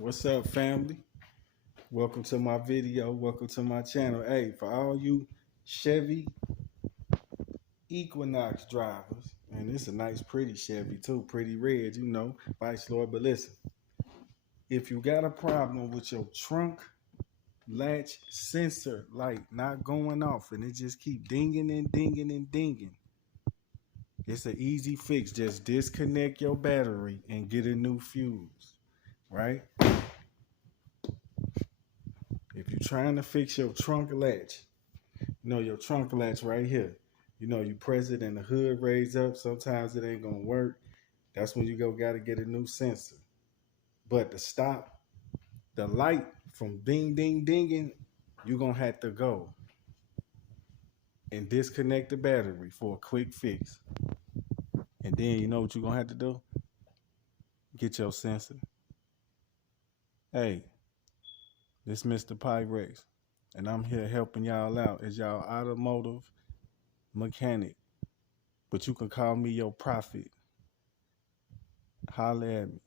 What's up, family? Welcome to my video. Welcome to my channel. Hey, for all you Chevy Equinox drivers, and it's a nice, pretty Chevy too, pretty red, Vice Lord. But listen, if you got a problem with your trunk latch sensor light not going off and it just keep dinging and dinging and dinging, it's an easy fix. Just disconnect your battery and get a new fuse, right? If you're trying to fix your trunk latch, your trunk latch right here. You press it and the hood raise up. Sometimes it ain't gonna work. That's when you gotta get a new sensor. But to stop the light from ding ding dinging, you're gonna have to go and disconnect the battery for a quick fix. And then you know what you're gonna have to do? Get your sensor. Hey, this Mr. Pyrex, and I'm here helping y'all out as y'all automotive mechanic. But you can call me your prophet. Holla at me.